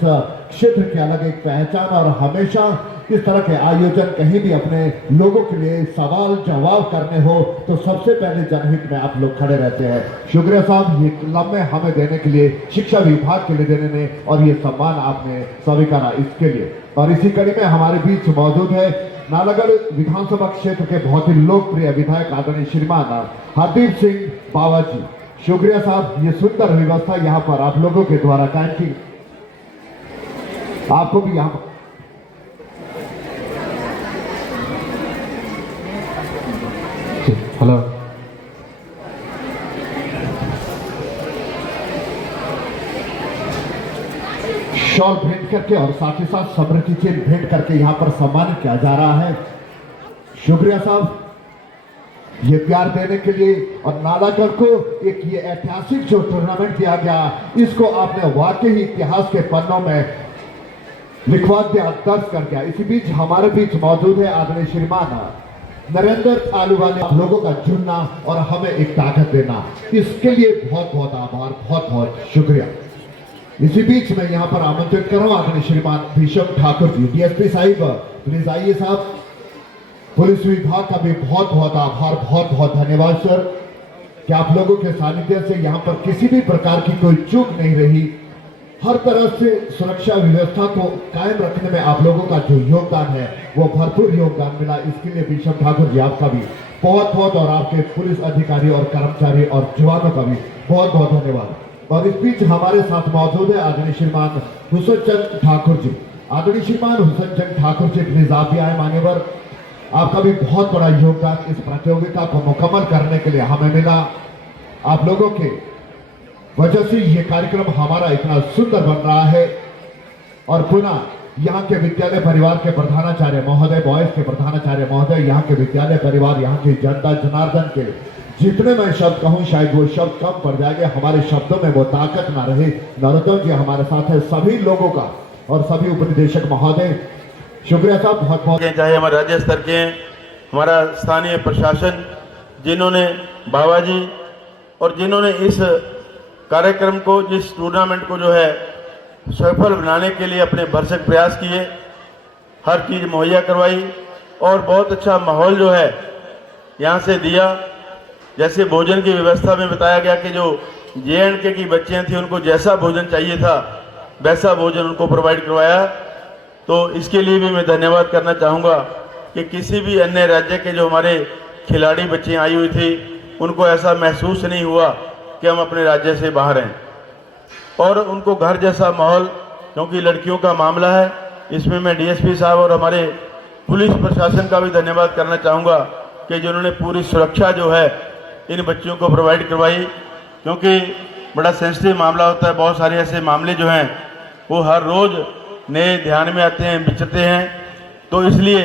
क्षेत्र की अलग एक पहचान और हमेशा इस तरह के आयोजन कहीं भी अपने लोगों के लिए सवाल जवाब करने हो तो सबसे पहले जनहित में आप लोग खड़े रहते हैं। शुक्रिया साहब, ये लम्हे हमें देने के लिए, शिक्षा विभाग के लिए देने में और ये सम्मान आपने स्वीकारा इसके लिए। और इसी कड़ी में हमारे बीच मौजूद है नालागढ़ विधानसभा क्षेत्र के बहुत ही लोकप्रिय विधायक आदरणीय श्रीमान हरदीप सिंह बाबा जी। शुक्रिया साहब, ये सुंदर व्यवस्था यहाँ पर आप लोगों के द्वारा कायम की, आपको भी यहाँ हेलो शॉल भेंट करके और साथ ही साथ समृद्धि चिन्ह भेंट करके यहाँ पर सम्मानित किया जा रहा है। शुक्रिया साहब, ये प्यार देने के लिए। और नालागढ़ को एक ये ऐतिहासिक जो टूर्नामेंट दिया गया, इसको आपने वाकई इतिहास के पन्नों में लिखवा दिया, दर्ज कर दिया। इसी बीच हमारे बीच मौजूद है आदरणीय श्रीमान नरेंद्र आलूवाले। आप लोगों का जुड़ना और हमें एक ताकत देना, इसके लिए बहुत बहुत आभार, बहुत बहुत शुक्रिया। इसी बीच मैं यहाँ पर आमंत्रित कर रहा हूँ आदरणीय श्रीमान भीषम ठाकुर जी, DSP साहिब प्लीज आइए साहब। पुलिस विभाग का भी बहुत बहुत आभार, बहुत बहुत धन्यवाद सर कि आप लोगों के सानिध्य से यहाँ पर किसी भी प्रकार की कोई चूक नहीं रही। हर तरह से सुरक्षा व्यवस्था को कायम रखने में आप लोगों का जो योगदान है वो भरपूर योगदान मिला। इसके लिए भीषम ठाकुर जी आपका भी बहुत बहुत और आपके पुलिस अधिकारी और कर्मचारी और जवानों का भी बहुत बहुत धन्यवाद। और इस बीच हमारे साथ मौजूद है आदरणीय श्रीमान हुसैन चंद ठाकुर जी। आदरणीय श्रीमान हुसैन चंद ठाकुर जी प्लीज आप भी आए मान्यवर। आपका भी बहुत बड़ा योगदान इस प्रतियोगिता को मुकम्मल करने के लिए हमें मिला। आप लोगों के वजह से ये कार्यक्रम हमारा इतना सुंदर बन रहा है। और पुनः यहाँ के विद्यालय परिवार के प्रधानाचार्य महोदय, बॉयज के प्रधानाचार्य महोदय, यहाँ के विद्यालय परिवार, यहाँ की जनता जनार्दन के जितने मैं शब्द कहूँ शायद वो शब्द कम पड़ जाएंगे, हमारे शब्दों में वो ताकत ना रहे। नरोत्तम जी हमारे साथ है, सभी लोगों का और सभी उपनिदेशक महोदय शुक्रिया साहब, बहुत बहुत। चाहे हमारे राज्य स्तर के, हमारा स्थानीय प्रशासन, जिन्होंने बाबा जी और जिन्होंने इस कार्यक्रम को, जिस टूर्नामेंट को जो है सफल बनाने के लिए अपने भरसक प्रयास किए, हर चीज़ मुहैया करवाई और बहुत अच्छा माहौल जो है यहाँ से दिया। जैसे भोजन की व्यवस्था में बताया गया कि जो JNK की बच्चियाँ थी उनको जैसा भोजन चाहिए था वैसा भोजन उनको प्रोवाइड करवाया। तो इसके लिए भी मैं धन्यवाद करना चाहूँगा कि किसी भी अन्य राज्य के जो हमारे खिलाड़ी बच्चियाँ आई हुई थी उनको ऐसा महसूस नहीं हुआ कि हम अपने राज्य से बाहर हैं, और उनको घर जैसा माहौल, क्योंकि लड़कियों का मामला है, इसमें मैं DSP साहब और हमारे पुलिस प्रशासन का भी धन्यवाद करना चाहूँगा कि जिन्होंने पूरी सुरक्षा जो है इन बच्चियों को प्रोवाइड करवाई, क्योंकि बड़ा सेंसिटिव मामला होता है। बहुत सारे ऐसे मामले जो हैं वो हर रोज़ नए ध्यान में आते हैं, बिचरते हैं। तो इसलिए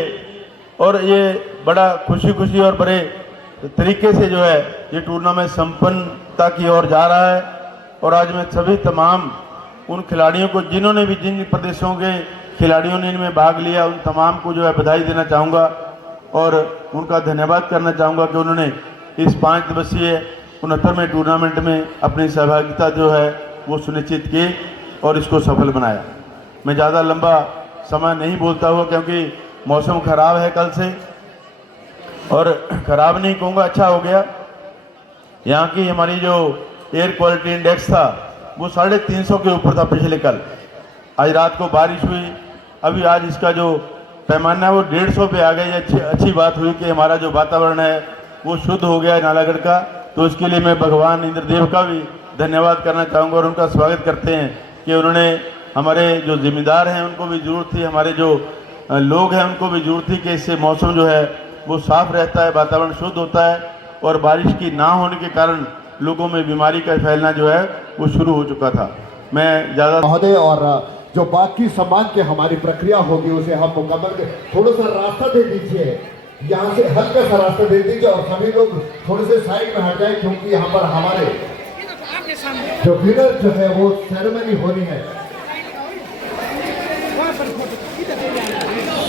और ये बड़ा खुशी और बड़े तरीके से जो है ये टूर्नामेंट संपन्नता की ओर जा रहा है। और आज मैं सभी तमाम उन खिलाड़ियों को जिन्होंने भी जिन प्रदेशों के खिलाड़ियों ने इनमें भाग लिया, उन तमाम को जो है बधाई देना चाहूँगा और उनका धन्यवाद करना चाहूँगा कि उन्होंने इस 5 दिवसीय 69वें टूर्नामेंट में अपनी सहभागिता जो है वो सुनिश्चित की और इसको सफल बनाया। मैं ज़्यादा लंबा समय नहीं बोलता हुआ क्योंकि मौसम ख़राब है कल से, और ख़राब नहीं कहूँगा, अच्छा हो गया। यहाँ की हमारी जो एयर क्वालिटी इंडेक्स था वो 350 के ऊपर था पिछले कल। आज रात को बारिश हुई, अभी आज इसका जो पैमाना है वो 150 पे आ गई। अच्छी बात हुई कि हमारा जो वातावरण है वो शुद्ध हो गया है नालागढ़ का। तो इसके लिए मैं भगवान इंद्रदेव का भी धन्यवाद करना चाहूँगा और उनका स्वागत करते हैं कि उन्होंने, हमारे जो जिम्मेदार हैं उनको भी जरूरत थी, हमारे जो लोग हैं उनको भी जरूरत थी कि इससे मौसम जो है वो साफ रहता है, वातावरण शुद्ध होता है, और बारिश की ना होने के कारण लोगों में बीमारी का फैलना जो है वो शुरू हो चुका था। मैं ज़्यादा महोदय, और जो बाकी सम्मान की हमारी प्रक्रिया होगी उसे हम मुकम्मल, थोड़ा सा रास्ता दे दीजिए, यहाँ से हल्का सा रास्ता दे दीजिए और सभी लोग थोड़े से साइड में हट जाए, क्योंकि यहाँ पर हमारे जो विनर जो है वो सेरेमनी होनी है।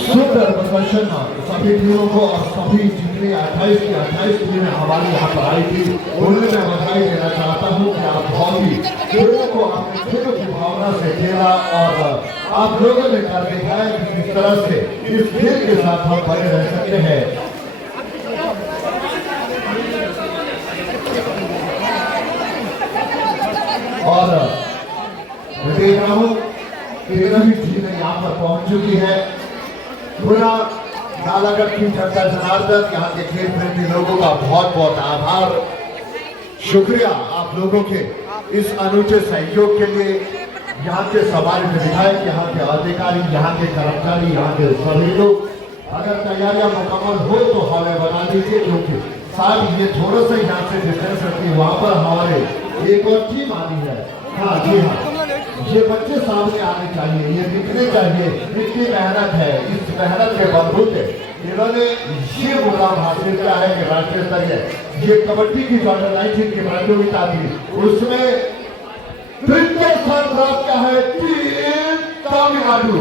सुंदर प्रदर्शन सभी टीमों को और सभी जितनी 28 टीमें हमारी यहाँ पर आई थी उन्हें मैं बधाई देना चाहता हूँ कि आप बहुत ही खेलों को आपने खेलों की भावना से खेला और आप लोगों ने कर दिखाया कि किस तरह से इस खेल के साथ हम बने रह सकते हैं। और मैं देख रहा हूँ कि सभी टीमें यहाँ पर पहुंच चुकी है। पूरा नालागढ़ की जनता जनार्दन, यहाँ के खेल प्रेमी लोगों का बहुत बहुत आभार, शुक्रिया आप लोगों के इस अनूठे सहयोग के लिए। यहाँ के सम्मानित विधायक, यहाँ के अधिकारी, यहाँ के कर्मचारी, यहाँ के सभी लोग, अगर तैयारियां मुकम्मल हो तो हमें बता दीजिए, क्योंकि साथ ये थोड़ा सा यहाँ से डिफरेंस रखती है। वहाँ पर हमारे एक और टीम आनी है। हाँ जी हाँ, ये बच्चे सामने आने चाहिए, ये दिखने चाहिए, इतनी मेहनत है, इस मेहनत के बलबूते इन्होंने ये मुकाम हासिल किया है कि राष्ट्रीय स्तरीय ये कबड्डी की जो अंडर 19 की प्रतियोगिता थी उसमें तृतीय स्थान प्राप्त किया है टीम तमिलनाडु।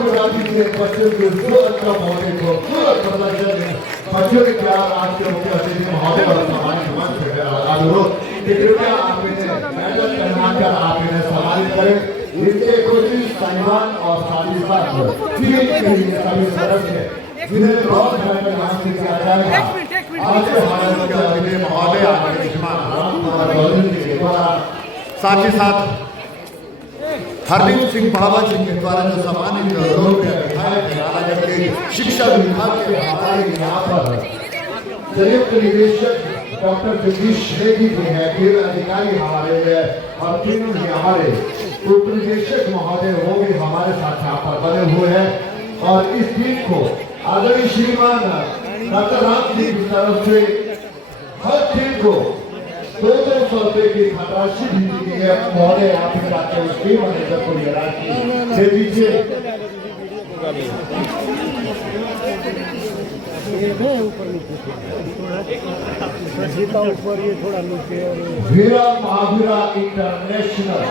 बता दीजिए बच्चों के जो अच्छा मौके को प्रदर्शन बच्चों के प्यार आज के मुख्य अतिथि महोदय और सम्मानित मंच से अनुरोध कि कृपया आप इन्हें मेडल पहनाकर आप इन्हें सम्मानित करें। इनके कोचिंग साइवान और साथ ही साथ टीम के लिए सभी सदस्य जिन्हें बहुत मेडल हासिल किया जाएगा। आज के हमारे मुख्य अतिथि महोदय आपके के द्वारा, साथ ही साथ हरदीप सिंह बाबा जी के द्वारा जो सम्मानित लोग विधायक के शिक्षा विभाग के हमारे यहाँ पर संयुक्त निदेशक डॉक्टर जगदीश रेड्डी जी हैं, खेल अधिकारी हमारे हैं और तीनों हमारे उप निदेशक महोदय वो भी हमारे साथ यहाँ पर बने हुए हैं। और इस टीम को आदरणीय श्रीमान डॉक्टर राम जी की तरफ से हर टीम को 200 रुपए की धनराशि भी दी गई है। महोदय आप इस बात के उस टीम मैनेजर को ये राशि दे दीजिए। वीरा महावीरा इंटरनेशनल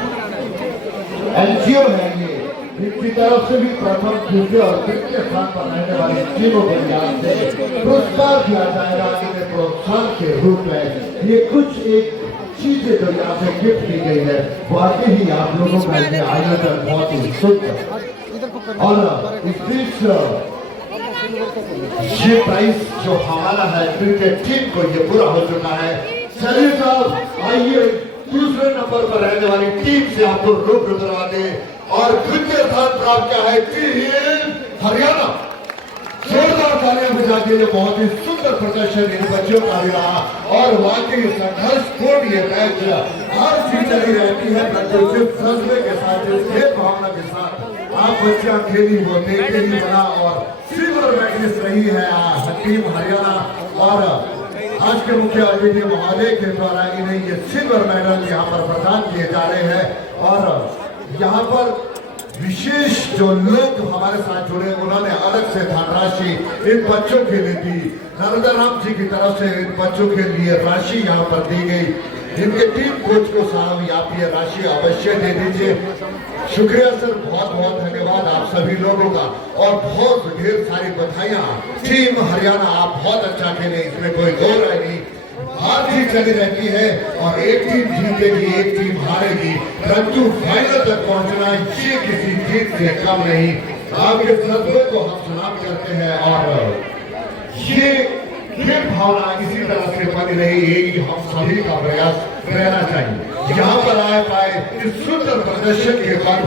एनजीओ है ये, इनकी तरफ से भी प्रथम, द्वितीय और तृतीय स्थान पर रहने वाली टीमों को यहाँ से पुरस्कार दिया जाएगा इन्हें प्रोत्साहन के रूप में। ये कुछ एक चीजें जो यहाँ से गिफ्ट की गई है, वाकई ही आप लोगों का ये आयोजन बहुत ही सुंदर। और इस बीच ये प्राइस जो हमारा है क्रिकेट टीम को ये पूरा हो चुका है। चलिए साहब आइए दूसरे नंबर पर रहने वाली टीम से आपको रूबरू करवा दे। और द्वितीय स्थान प्राप्त किया है टीम हरियाणा। जोरदार तालियां बजा के बहुत ही सुंदर प्रदर्शन इन बच्चों का भी रहा और वाकई संघर्षपूर्ण ये मैच हर चीज चली रहती है, जिस फैसले के साथ, जिस खेल भावना के साथ आप बच्चियां खेली वो देख के ही बना और सिल्वर मेडलिस्ट रही है टीम हरियाणा। और आज के मुख्य अतिथि महोदय के द्वारा इन्हें ये सिल्वर मेडल यहाँ पर प्रदान किए जा रहे हैं। और यहाँ पर विशेष जो लोग हमारे साथ जुड़े उन्होंने अलग से धनराशि इन बच्चों के लिए दी। नरेंद्र राम जी की तरफ से इन बच्चों के लिए राशि यहाँ पर दी गई। इनके टीम कोच को साहब आप ये राशि अवश्य दे दीजिए। शुक्रिया सर, बहुत बहुत धन्यवाद आप सभी लोगों का, और बहुत ढेर सारी बधाइयाँ। टीम हरियाणा आप बहुत अच्छा खेले, इसमें कोई दो राय नहीं। हार जीत चली रहती है और एक टीम जीतेगी एक टीम हारेगी, परंतु फाइनल तक पहुंचना ये किसी जीत से कम नहीं। आपके सदगुण को हम समाप्त करते हैं और ये भावना इसी तरह से बनी रही, यही हम सभी का प्रयास रहना चाहिए। यहाँ पर आए पाए इस सुंदर प्रदर्शन के बाद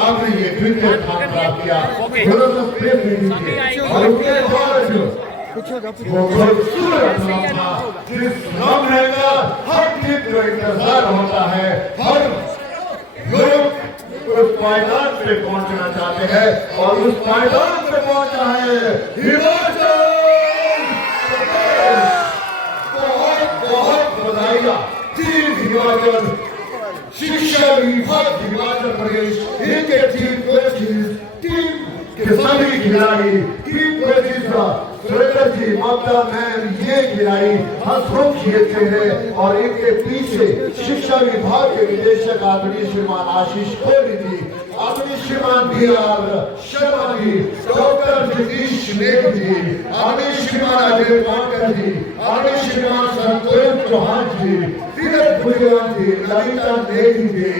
आपने ये द्वितीय स्थान प्राप्त किया, और उसके बाद वो खूबसूरत नाम था जिस नाम का हर टीम को इंतजार होता है, हर लोग उस पायदान पे पहुंचना चाहते हैं और उस पायदान पे पहुंचा है हिमाचल। बहुत बहुत बधाइयाँ टीम हिमाचल, शिक्षा विभाग हिमाचल प्रदेश, इनके टीम कोचेस, टीम के सभी खिलाड़ी, टीम कोचेस सुरेंद्र जी, ममता मैम, ये खिलाड़ी हंसमुख खेलते हैं और इनके पीछे शिक्षा विभाग के निदेशक आदरणीय श्रीमान आशीष कोहली जी, आदरणीय श्रीमान BR शर्मा जी, डॉक्टर जगदीश नेक जी, आदरणीय श्रीमान अजय पांडे जी, आदरणीय श्रीमान संतोष चौहान जी, तीरथ भुजबल जी, ललिता नेगी जी,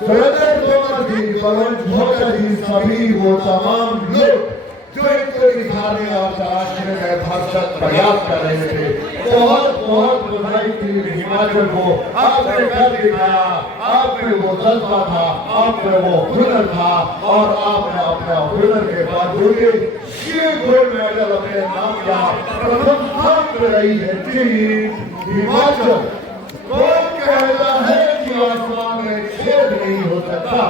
सुरेंद्र तोमर जी, पवन झोटा जी, सभी वो तमाम लोग जो इनको दिखाने और तराशने में भरसक प्रयास कर रहे थे। बहुत बहुत बधाई टीम हिमाचल को, आपने कर दिखाया, आपने वो जज्बा था, आपने वो हुनर था और आपने अपने हुनर के बावजूद ये गोल्ड मेडल अपने नाम किया। प्रथम स्थान पर रही है टीम हिमाचल। कौन कहता है कि आसमान में छेद नहीं हो सकता,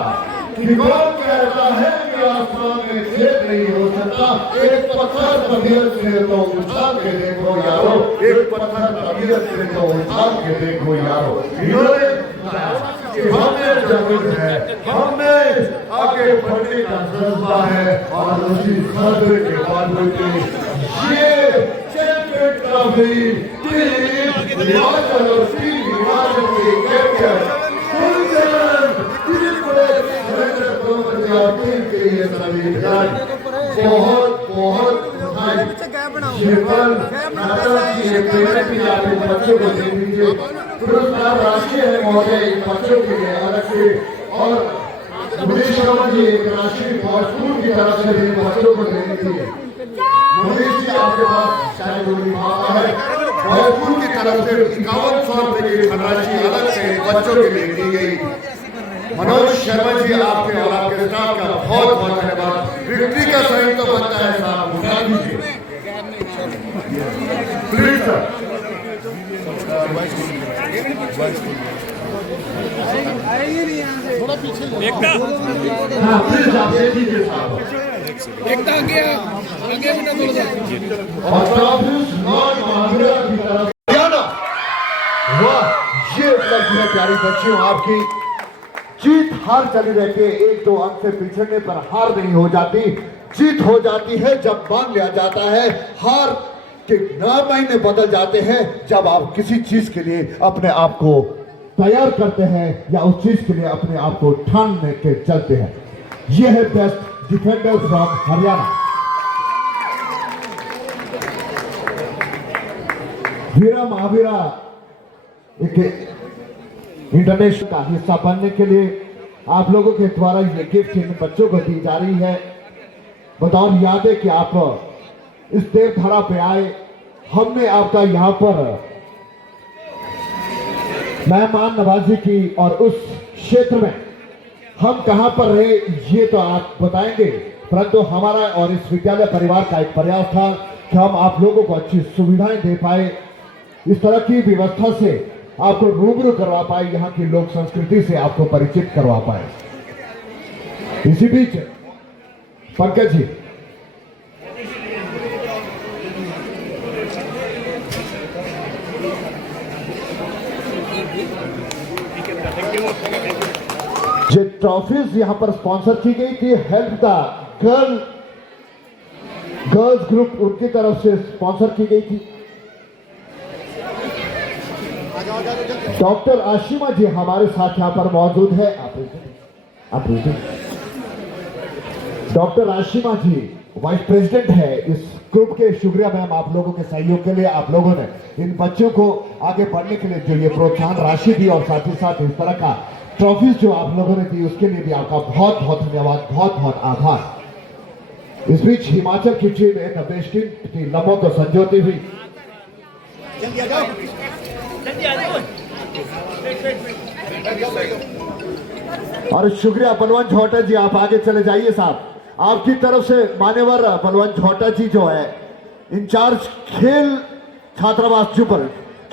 कौन कहता है कि आसमान में छेद नहीं हो सकता। एक पत्थर तबीयत से तो उछाल के देखो यारो, एक पत्थर तबीयत से तो उछाल के देखो यारो। इन्होंने हमें जरूरत है, हमें आगे बढ़ने का जज्बा है और उसी जज्बे के बाद ये चैंपियन ट्रॉफी टीम हिमाचल और टीम हिमाचल के कैप्टन बहुत बहुत बच्चों को दे दीजिए। पुरस्कार राशि है महोदय इन बच्चों के लिए अलग से, और मुनीश शर्मा जी एक राशि स्कूल की तरफ से भी बच्चों को दे दीजिए। मुनीश जी आपके पास शायद है, स्कूल की तरफ से 5100 रुपए की धनराशि अलग से बच्चों के लिए दी गई। मनोज शर्मा जी आपके और आपके स्टाफ का बहुत बहुत धन्यवाद। विक्ट्री का सही तो बनता है साहब, उठा दीजिए प्लीज सर। थोड़ा पीछे हाँ प्लीज आप दे दीजिए साहब। एकता आगे बेटा थोड़ा और ट्रॉफी महावीरा की तरफ वाह, ये उपलब्धि है प्यारी बच्चियों आपकी। जीत हार चली रहती है, 1-2 अंक से पिछड़ने पर हार नहीं हो जाती, जीत हो जाती है जब मान लिया जाता है। हार के मायने बदल जाते हैं जब आप किसी चीज के लिए अपने आप को तैयार करते हैं या उस चीज के लिए अपने आप को ठान के चलते हैं। यह है बेस्ट डिफेंडर फ्रॉम हरियाणा। वीरा महावीरा एक इंटरनेशनल का हिस्सा बनने के लिए आप लोगों के द्वारा ये गिफ्ट इन बच्चों को दी जा रही है। बतौर याद है कि आप इस देवधारा पे आए, हमने आपका यहाँ पर मेहमान नवाजी की और उस क्षेत्र में हम कहां पर रहे ये तो आप बताएंगे, परंतु हमारा और इस विद्यालय परिवार का एक प्रयास था कि हम आप लोगों को अच्छी सुविधाएं दे पाए, इस तरह की व्यवस्था से आपको रूबरू करवा पाए, यहाँ की लोक संस्कृति से आपको परिचित करवा पाए। इसी बीच पंकज जी जो ट्रॉफीज यहाँ पर स्पॉन्सर की गई थी, हेल्प द गर्ल्स ग्रुप उनकी तरफ से स्पॉन्सर की गई थी। डॉक्टर आशिमा जी हमारे साथ यहाँ पर मौजूद है। आप डॉक्टर आशिमा जी वाइस प्रेसिडेंट है इस ग्रुप के। शुक्रिया मैम आप लोगों के सहयोग के लिए। आप लोगों ने इन बच्चों को आगे बढ़ने के लिए जो ये प्रोत्साहन राशि दी और साथ ही साथ इस तरह का ट्रॉफीज जो आप लोगों ने दी उसके लिए भी आपका बहुत बहुत धन्यवाद, बहुत बहुत आभार। इस बीच हिमाचल की टीम एक बेस्टीन की लम्बों को संजोती हुई और शुक्रिया बलवंत झोटा जी, आप आगे चले जाइए साहब। आपकी तरफ से मान्यवर बलवंत झोटा जी जो है इंचार्ज खेल छात्रावास जुब्बल,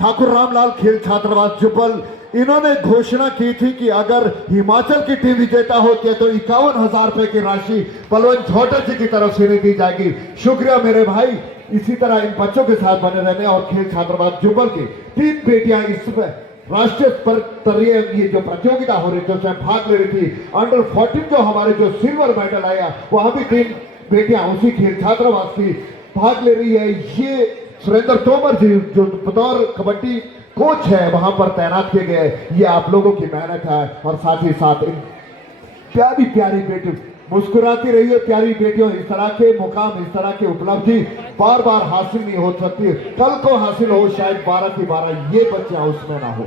ठाकुर रामलाल खेल छात्रावास जुब्बल, इन्होंने घोषणा की थी कि अगर हिमाचल की टीम विजेता होती है तो 51,000 रुपए की राशि बलवंत झोटा जी की तरफ से दी जाएगी। शुक्रिया मेरे भाई, इसी तरह इन बच्चों के साथ बने रहने। और खेल छात्रावास जुब्बल की 3 बेटियां इसमें राष्ट्रीय स्तर ये जो प्रतियोगिता हो रही थी उसमें भाग ले रही थी। अंडर 14 जो हमारे जो सिल्वर मेडल आया वहां भी 3 बेटियां उसी खेल छात्रावास की भाग ले रही है। ये सुरेंद्र तोमर जी जो बतौर कबड्डी कोच है वहां पर तैनात किए गए। ये आप लोगों की मेहनत है और साथ ही साथ इन प्यारी प्यारी बेटी मुस्कुराती रहिए प्यारी बेटियों। इस तरह के मुकाम, इस तरह की उपलब्धि बार बार हासिल नहीं हो सकती। कल को हासिल हो शायद 12 की 12 ये बच्चे उसमें ना हो।